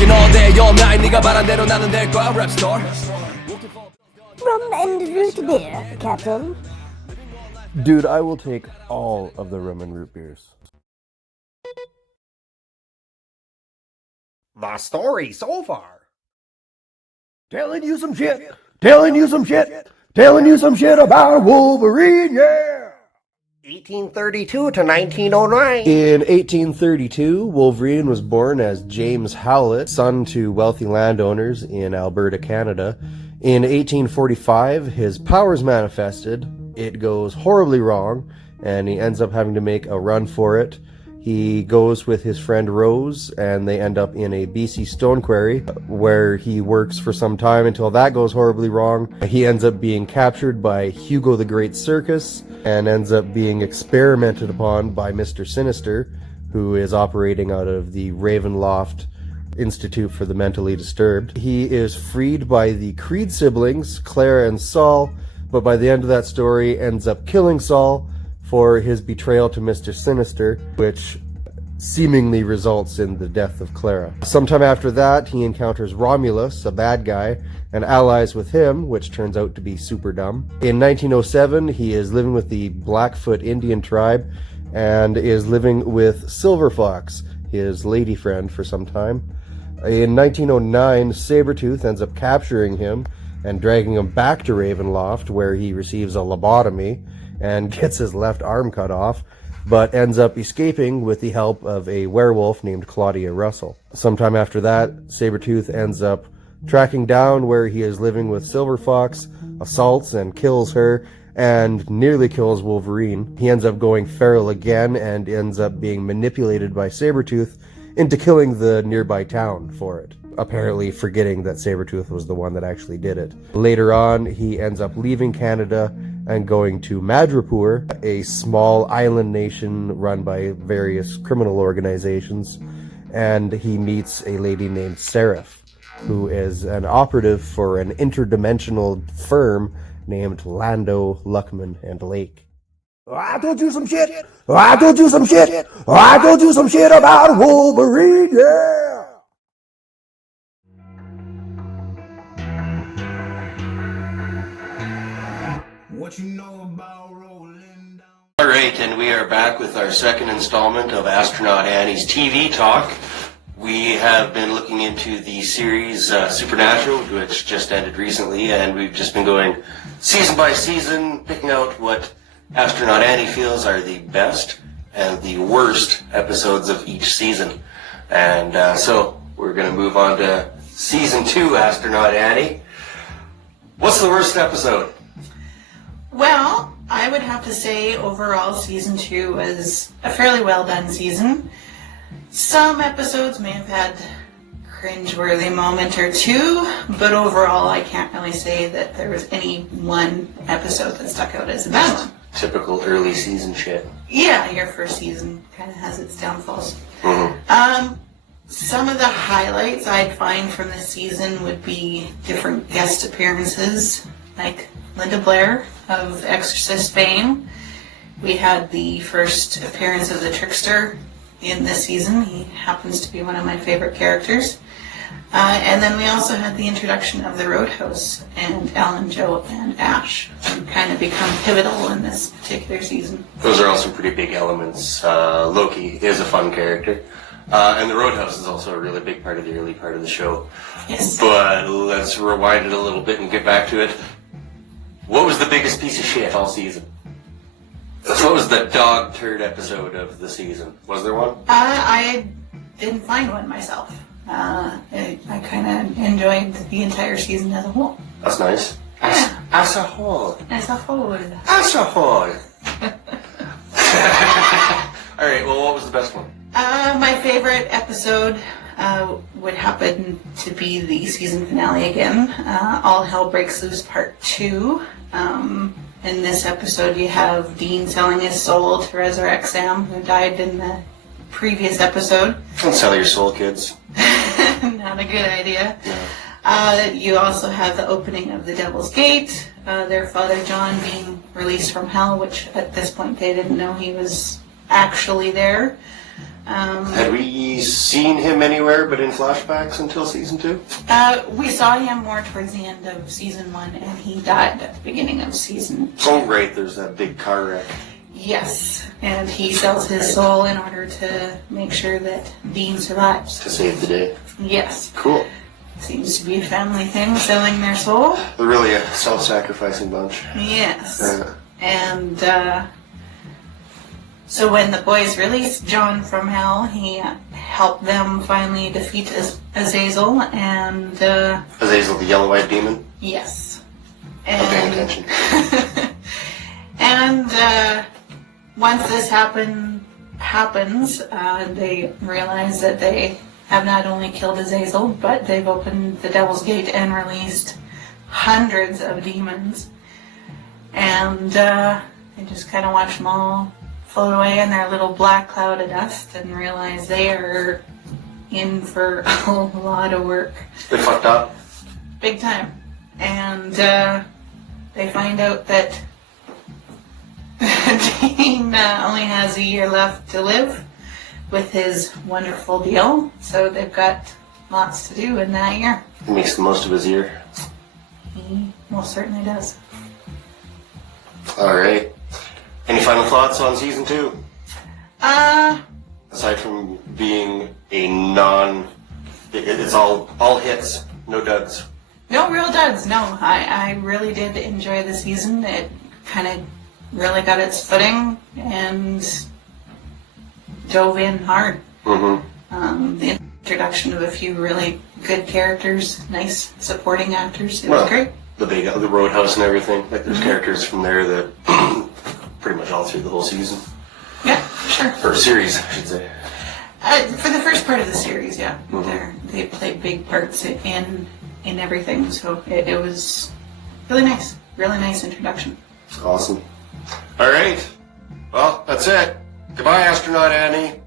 talking all day all night 네가 말한 대로 나는 될 거야 rap star. Rum and root beer, Captain. Dude, I will take all of the rum and root beers. The story so far. Telling you some shit. Telling you some shit. Telling you some shit about Wolverine, yeah! 1832 to 1909. In 1832, Wolverine was born as James Howlett, son to wealthy landowners in Alberta, Canada. In 1845, his powers manifested. It goes horribly wrong, and he ends up having to make a run for it. He goes with his friend Rose, and they end up in a BC stone quarry, where he works for some time until that goes horribly wrong. He ends up being captured by Hugo the Great Circus, and ends up being experimented upon by Mr. Sinister, who is operating out of the Ravenloft Institute for the Mentally Disturbed. He is freed by the Creed siblings, Clara and Saul, but by the end of that story ends up killing Saul for his betrayal to Mr. Sinister, which seemingly results in the death of Clara. Sometime after that, he encounters Romulus, a bad guy, and allies with him, which turns out to be super dumb. In 1907, he is living with the Blackfoot Indian tribe and is living with Silver Fox, his lady friend, for some time. In 1909, Sabretooth ends up capturing him and dragging him back to Ravenloft, where he receives a lobotomy and gets his left arm cut off, but ends up escaping with the help of a werewolf named Claudia Russell. Sometime after that, Sabretooth ends up tracking down where he is living with Silver Fox, assaults and kills her, and nearly kills Wolverine. He ends up going feral again and ends up being manipulated by Sabretooth into killing the nearby town for it, apparently forgetting that Sabretooth was the one that actually did it. Later on, he ends up leaving Canada and going to Madripoor, a small island nation run by various criminal organizations, and he meets a lady named Seraph, who is an operative for an interdimensional firm named Lando, Luckman, and Lake. I told you some shit! I told you some shit! I told you some shit about Wolverine, yeah! What you know about rolling down? Alright, and we are back with our second installment of Astronaut Annie's TV Talk. We have been looking into the series Supernatural, which just ended recently, and we've just been going season by season, picking out what Astronaut Annie feels are the best and the worst episodes of each season. And so we're going to move on to Season 2, Astronaut Annie. What's the worst episode? Well, I would have to say overall Season 2 was a fairly well done season. Some episodes may have had cringeworthy moment or two, but overall I can't really say that there was any one episode that stuck out as a bad one. Typical early season shit. Yeah, your first season kind of has its downfalls. Mm-hmm. Some of the highlights I'd find from this season would be different guest appearances, like Linda Blair of Exorcist fame. We had the first appearance of the Trickster in this season. He happens to be one of my favorite characters. And then we also had the introduction of the Roadhouse and Ellen, Joe, and Ash, who kind of become pivotal in this particular season. Those are also pretty big elements. Loki is a fun character. And the Roadhouse is also a really big part of the early part of the show. Yes. But let's rewind it a little bit and get back to it. What was the biggest piece of shit all season? What was the dog turd episode of the season? Was there one? I didn't find one myself. I kind of enjoyed the entire season as a whole. That's nice. Yeah. As a whole. As a whole. As a whole. Alright, well, what was the best one? My favorite episode would happen to be the season finale again. All Hell Breaks Loose Part 2. In this episode, you have Dean selling his soul to resurrect Sam, who died in the previous episode. Don't sell your soul, kids. Not a good idea. No. You also have the opening of the Devil's Gate, their father John being released from hell, which at this point they didn't know he was actually there. Had we seen him anywhere but in flashbacks until season 2? We saw him more towards the end of season 1, and he died at the beginning of season 2. Oh, right, there's that big car wreck. Yes, and he sells his soul in order to make sure that Dean survives. To save the day. Yes. Cool. Seems to be a family thing, selling their soul. They're really a self-sacrificing bunch. Yes. And so when the boys released John from hell, he helped them finally defeat Azazel and... Azazel, the yellow-eyed demon? Yes. I'm paying attention. And once this happens, they realize that they have not only killed Azazel, but they've opened the Devil's Gate and released hundreds of demons. And they just kind of watch them all float away in their little black cloud of dust and realize they are in for a lot of work. They fucked up? Big time. And they find out that Dean only has a year left to live with his wonderful deal, so they've got lots to do in that year. He makes the most of his year. He most certainly does. Alright. Any final thoughts on season 2? Aside from being a it's all hits, no duds. No real duds, no. I really did enjoy the season. It kind of really got its footing and dove in hard. Mm-hmm. The introduction of a few really good characters, nice supporting actors, it was great. The Roadhouse and everything. Like there's characters from there that pretty much all through the whole season. Yeah, sure. Or series, I should say. For the first part of the series, yeah. They played big parts in everything, so it was really nice. Really nice introduction. Awesome. Alright. Well, that's it. Goodbye, Astronaut Annie.